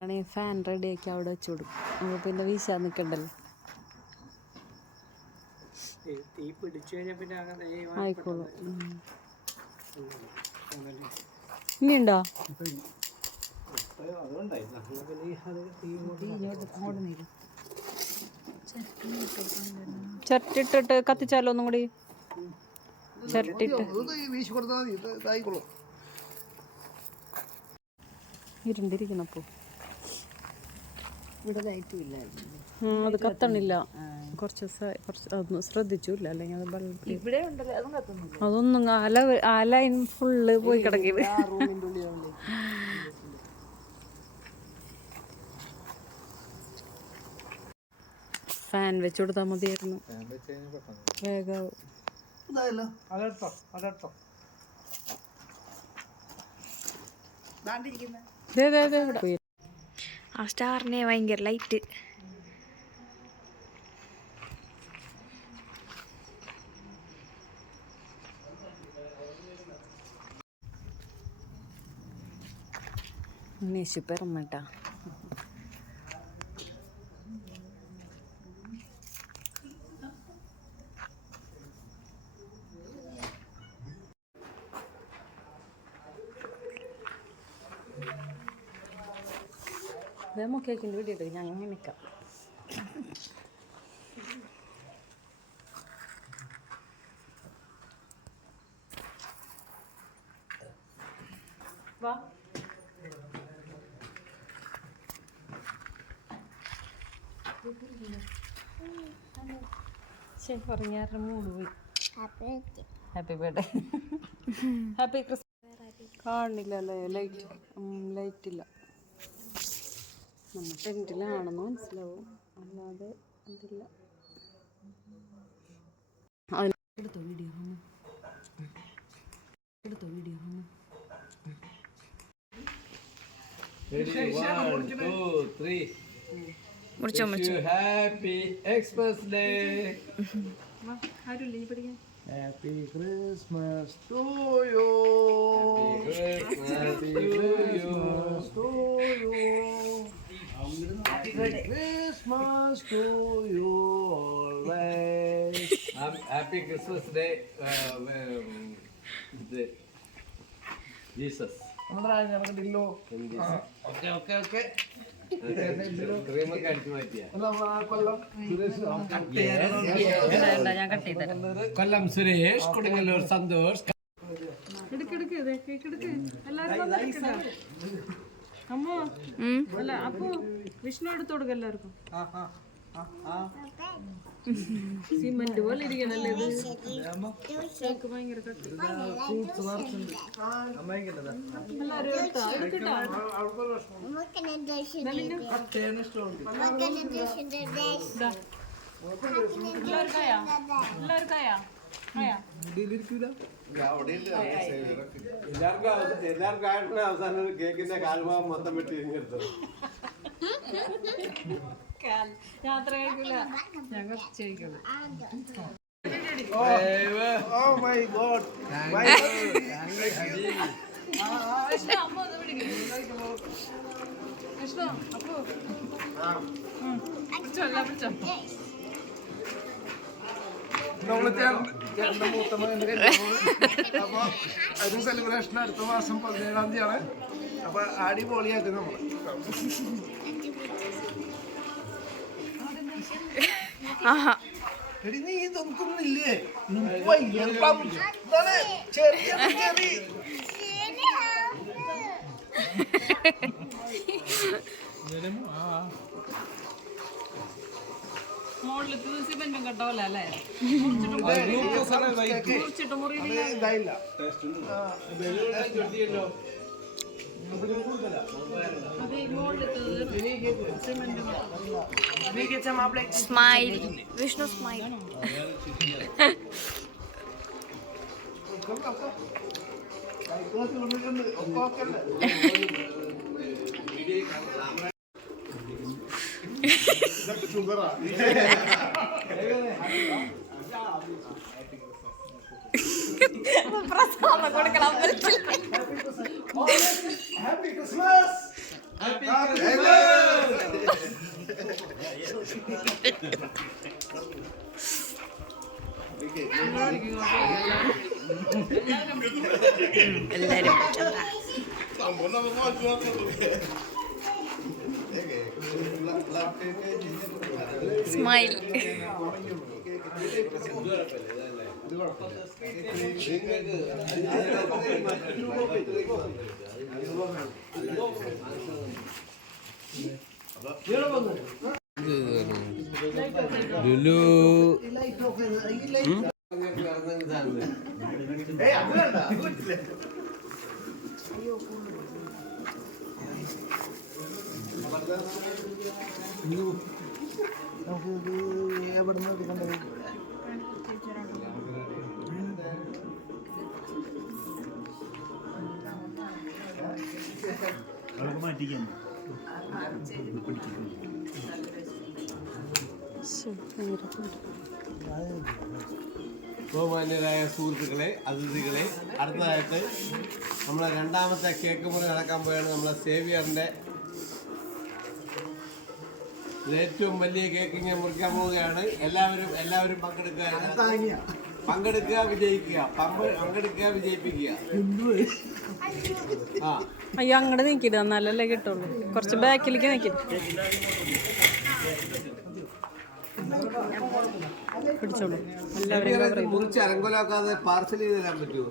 ആണെങ്കിൽ ഫാൻ റെഡിയാക്കി അവിടെ വെച്ച് കൊടുക്കും അപ്പോൾ പിന്നെ വീശാൻ നിൽക്കണ്ടല്ലോ ഈ തീ പിടിച്ചു കഴിഞ്ഞാൽ പിന്നെ അങ്ങനെ ഈ ആയിക്കോളും. ഇനിയുണ്ടോ? ചരട്ടിട്ടിട്ട് കത്തിച്ചാലോ ഒന്നും കൂടി? ചരട്ടിട്ട്. വീശി കൊടുത്താൽ മതി ഇത് ഇതായിക്കോളും ഇരുണ്ടിരിക്കണപ്പോ ഇവിടെ ലൈറ്റും ഇല്ലായിരുന്നു അത് കത്തണില്ല. കുറച്ച് കുറച്ച് അതൊന്നും ശ്രദ്ധിച്ചില്ല. അല്ലെങ്കിൽ അത് ബൾബ് ഇവിടെ ഉണ്ടല്ലോ അതും കത്തുന്നില്ല അതൊന്നും അല അല ഫുള്ള് പോയി കിടക്കിയത് ഫാൻ വെച്ച് കൊടുത്താൽ മതിയായിരുന്നു. വേഗം. ഇതായല്ലോ. അതെടുത്തോ അതെടുത്തോ. ആ സ്റ്റാറിനെ ഭയങ്കര ലൈറ്റ് ഉണ്ണീശു പിറന്നട്ടാ കേക്കിന്റെ വീഡിയോ എടുക്കും ഞാൻ അങ്ങനെ നിൽക്കാം വാ. ശരി പറഞ്ഞാരുടെ മൂഡ് പോയി. ഹാപ്പി ബർത്ത്ഡേ ഹാപ്പി ക്രിസ്മസ് കാണില്ലല്ലേ ലൈറ്റ് ലൈറ്റ് ഇല്ല. നമ്മൾ ടെന്റിലാണെന്ന് മനസ്സിലാവും? അല്ലാതെ അതില്ല അതിൽ എടുത്തോ വീഡിയോ ഒന്ന്. എടുത്തോ വീഡിയോ ഒന്ന്. മുറിച്ചോ. പഠിക്കാൻ happy Christmas to you. Happy Christmas Day, uh, um, Jesus. നമ്മുടെ ഞങ്ങൾക്കില്ലോ ഓക്കെ ഓക്കെ ഓക്കെ. ക്രീം ഒക്കെ അടിച്ചു മാറ്റിയ. കൊല്ലം സുരേഷ് ഞാൻ കട്ട് ചെയ്തരാം കൊല്ലം സുരേഷ് കൊടുങ്ങല്ലൂർ സന്തോഷ്. എല്ലാവരും അല്ല അപ്പോ വിഷ്ണു എടുത്തു കൊടുക്ക എല്ലാവർക്കും. സിമന്റ് പോലെ ഇരിക്കണല്ലേ ഇത്? ഭയങ്കര കട്ടി. ഫ്രൂട്ട്സ് എല്ലാവർക്കും എല്ലാവർക്കും ആയിട്ടുള്ള അവസാനം കേക്കിന്റെ കാൽഭാഗം മൊത്തം വെട്ടി കഴിഞ്ഞെടുത്തു യാത്ര കഴിക്കില്ല ഞാൻ കുറച്ച് കഴിക്കുള്ളൂ ഓ. My God. വിഷ്ണു അപ്പോ. പിടിച്ചോ എല്ലാം പിടിച്ചോ നമ്മൾ ചേട്ടന്റെ മൂത്ത മകന്റെ അപ്പൊ അതിന് സെലിബ്രേഷൻ അടുത്ത മാസം പതിനേഴാം തീയതിയാണ്. അപ്പൊ അടിപൊളിയാക്കും നമ്മൾ. ആഹാ. എടി നീ ഇതൊന്നുമില്ലേ? ചെറിയ ചെറിയ മുകളിലത്തെ സിമെന്റും കട്ടോല അല്ലേ? മുറിച്ചിട്ട് മുറി അത് ഇതായില്ല. അത് ഈ മുകളിലത്തെ സിമെന്റും സ്മൈൽ വിഷ്ണു സ്മൈൽ പ്രസാദം കൊടുക്കണം ഹാപ്പി ക്രിസ്മസ് ഹാപ്പി എല്ലാരും സ്മൈൽ ഏയ് അത് വേണ്ട അത് പറ്റില്ല. നമുക്ക് എവിടെ നിന്ന് എടുക്കേണ്ടത് ബഹുമാന്യരായ സുഹൃത്തുക്കളെ അതിഥികളെ അടുത്തതായിട്ട് നമ്മളെ രണ്ടാമത്തെ കേക്ക് മുറി നടക്കാൻ പോയാണ് നമ്മളെ സേവിയറിന്റെ ഏറ്റവും വലിയ കേക്ക് ഞാൻ മുറിക്കാൻ പോവുകയാണ്. എല്ലാവരും എല്ലാവരും പങ്കെടുക്കുക. പങ്കെടുക്കുക വിജയിക്കുക. പമ്പ- പങ്കെടുക്കുക വിജയിപ്പിക്കുക. ആ. അയ്യോ അങ്ങോട്ട് നീക്കിട്ട് എന്നാലല്ലേ കിട്ടുള്ളൂ. കുറച്ച് ബാക്കിലേക്ക് നീക്കി. പിടിച്ചോളൂ. എല്ലാവരും മുറിച്ച് അലങ്കോലാക്കാതെ പാർസൽ ചെയ്ത് തരാൻ പറ്റുമോ?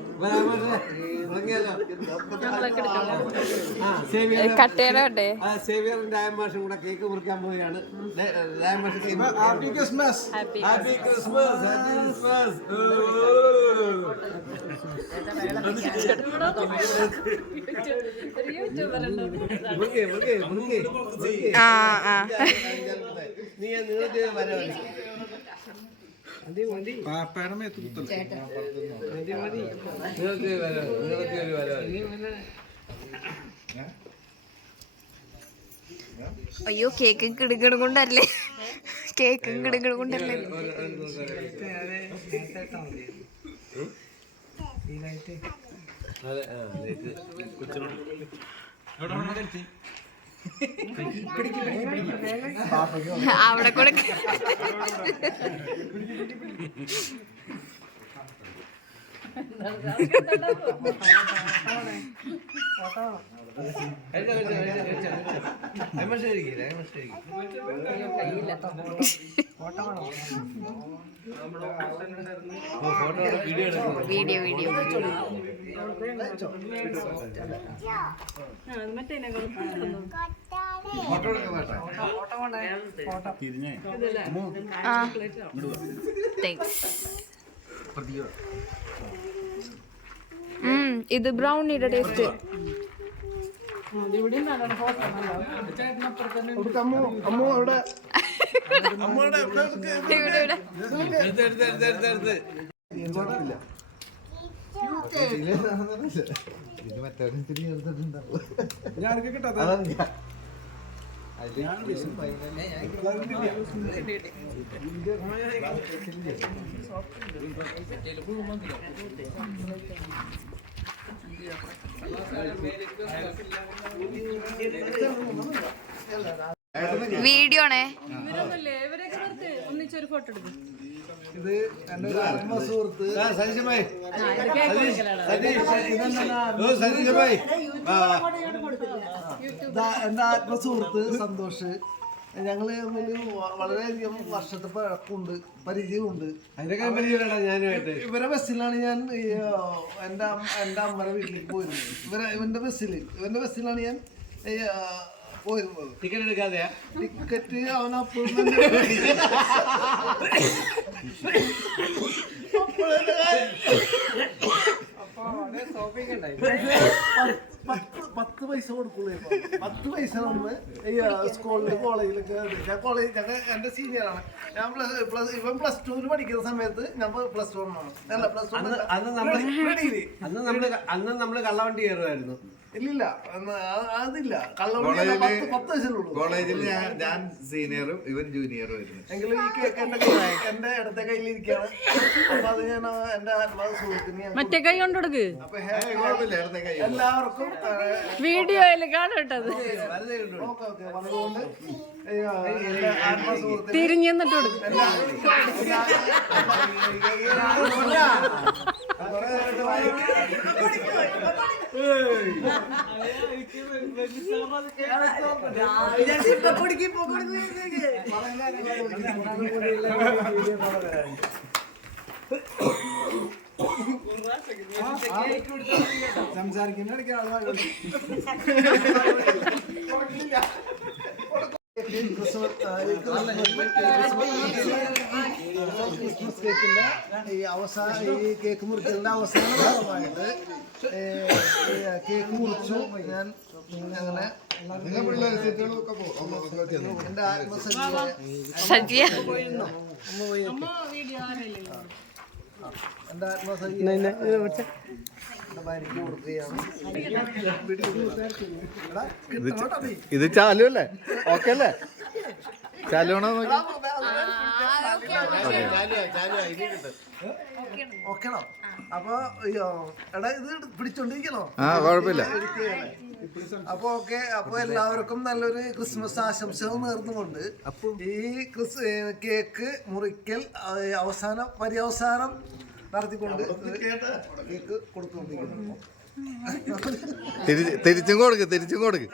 കട്ട്? ആ, സേവിയറിന്റെ- കട്ടേലട്ടെ ആ, സേവിയറും രായമാഷും കൂടെ കേക്ക് മുറിക്കാൻ പോവുകയാണ്. Happy Christmas happy happy Christmas happy Christmas ആ ആ. നീ പാപ്പയുടെ മേത്ത് കുത്തല്ലേ ഒരു അയ്യോ കേക്കും കിടുകിട കൊണ്ടല്ലേ? കേക്കും കിടുകിട കൊണ്ടല്ലേ? അതെ കൊച്ചു ലേക്ക് അവിടെ കൂടെ ഫോട്ടോ വീഡിയോ എടുക്കുന്നു വീഡിയോ ഇത് ബ്രൗണിയുടെ ടേസ്റ്റ് ഇവിടെ വീഡിയോ ആണേ ഒന്നിച്ചൊരു ഫോട്ടോ എടുക്കും ഇത് എന്റെ ഒരു ആത്മ സുഹൃത്ത് ആ, സതീശൻ ഭായ്. ഇത് സതീഷ്. ഓ, സതീശൻ ഭായ്. വാ, വാ. ഇതാ എന്റെ ആത്മ സുഹൃത്ത് സന്തോഷ് ഞങ്ങൾ തമ്മിൽ വളരെയധികം വർഷത്തെ പഴക്കമുണ്ട് പരിചയമുണ്ട്. ഇവരെ ബസ്സിലാണ് ഞാൻ എന്റെ എന്റെ അമ്മയുടെ വീട്ടിലേക്ക് പോയിരുന്നത്. ഇവരെ ഇവന്റെ ബസ്സിൽ ഇവന്റെ ബസ്സിലാണ് ഞാൻ പോയിരുന്നത്. ടിക്കറ്റ് എടുക്കാതെ ടിക്കറ്റ് അവൻ അപ്പോഴും തന്നെ പത്ത് പൈസ കൊടുക്കുള്ളൂ. പത്ത് പൈസ നമ്മൾ ഈ സ്കൂളിൽ കോളേജിലൊക്കെ ഞാൻ കോളേജ് ഞങ്ങൾ എന്റെ സീനിയറാണ് ഞാൻ പ്ലസ് പ്ലസ് ഇവൻ പ്ലസ് ടുവിൽ പഠിക്കുന്ന സമയത്ത് ഞാൻ പ്ലസ് വൺ ആണ്. അല്ല പ്ലസ് വൺ അന്ന് നമ്മൾ അന്ന് നമ്മൾ അന്ന് നമ്മൾ കള്ളവണ്ടി കയറുമായിരുന്നു. ഇല്ലില്ല അതില്ല കോളേജിൽ ഞാൻ സീനിയറും ഇവൻ ജൂനിയറും ആയിരുന്നു എങ്കിലും ഈ കേക്ക് എന്റെ എന്റെ ഇടത്തെ കയ്യിലിരിക്കാണ് അപ്പൊ അത് ഞാൻ എന്റെ ആത്മാവ് സുഹൃത്തിന് മറ്റേ കൈ കൊണ്ട് കൊടുക്ക് അപ്പൊ കുഴപ്പമില്ല ഇടത്തെ കൈ എല്ലാവർക്കും വീഡിയോയിൽ കാണട്ടത് ഓക്കെ ഓക്കെ വന്നതുകൊണ്ട് ഈ, ആ, എന്റെ ആത്മാ സുഹൃത്തിന് തിരിഞ്ഞു എന്നിട്ട് കൊടുക്ക് കേക്കിന്റെ ഈ അവസാന ഈ കേക്ക് മുറിക്കലിന്റെ അവസാന ഭാഗമായിട്ട് കേക്ക് മുറിച്ചു. ഞാൻ അങ്ങനെ. ഇത് ചാലു അല്ലേ? ഓക്കെ അല്ലേ? ചാലുവാണോ നോക്കി? ഓക്കെണോ അപ്പൊ അയ്യോ എടാ ഇത് പിടിച്ചോണ്ടിരിക്കണോ? ആ കുഴപ്പമില്ല അപ്പൊ ഓക്കെ അപ്പൊ എല്ലാവർക്കും നല്ലൊരു ക്രിസ്മസ് ആശംസകൾ നേർന്നുകൊണ്ട് ഈ ക്രിസ് കേക്ക് മുറിക്കൽ അവസാനം പര്യവസാനം നടത്തിക്കൊണ്ട് കേക്ക് കൊടുത്തുകൊണ്ടിരിക്കുന്നു തിരിച്ച് തിരിച്ചും കൊടുക്ക് തിരിച്ചും കൊടുക്ക്.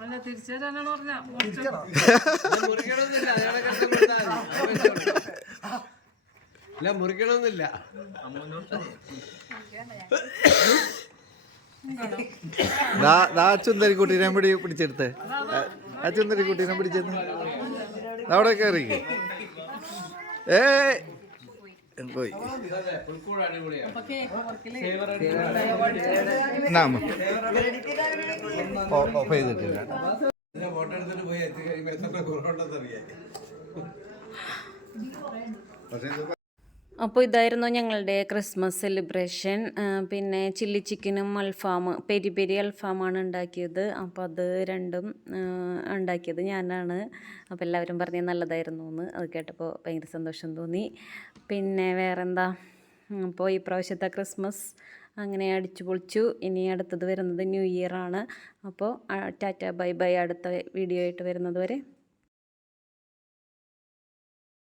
അല്ല തിരിച്ചു തരാനാണ് പറഞ്ഞ ഇരിക്കണോ? മുറിക്കണമെന്നില്ല. ഇല്ല ചുന്തരി കുട്ടീനെ പിടി പിടിച്ചെടുത്ത്. ആ ചുന്തരി കുട്ടീനെ പിടിച്ചെന്ന് അവിടെ കയറി. ഏ പോയി. ഓഫ് ചെയ്തിട്ടില്ല. ഇതിന്റെ അപ്പോൾ ഇതായിരുന്നു ഞങ്ങളുടെ ക്രിസ്മസ് സെലിബ്രേഷൻ പിന്നെ ചില്ലി ചിക്കനും അൽഫാം പെരി പെരി അൽഫാമാണ് ഉണ്ടാക്കിയത്. അപ്പോൾ അത് രണ്ടും ഉണ്ടാക്കിയത് ഞാനാണ്. അപ്പോൾ എല്ലാവരും പറഞ്ഞ് നല്ലതായിരുന്നു എന്ന് അത് കേട്ടപ്പോൾ ഭയങ്കര സന്തോഷം തോന്നി. പിന്നെ വേറെന്താ? അപ്പോൾ ഈ പ്രാവശ്യത്തെ ക്രിസ്മസ് അങ്ങനെ അടിച്ചു പൊളിച്ചു. ഇനി അടുത്തത് വരുന്നത് ന്യൂ ഇയർ ആണ്. അപ്പോൾ ടാറ്റ ബൈ ബൈ അടുത്ത വീഡിയോ ആയിട്ട് വരുന്നത് വരെ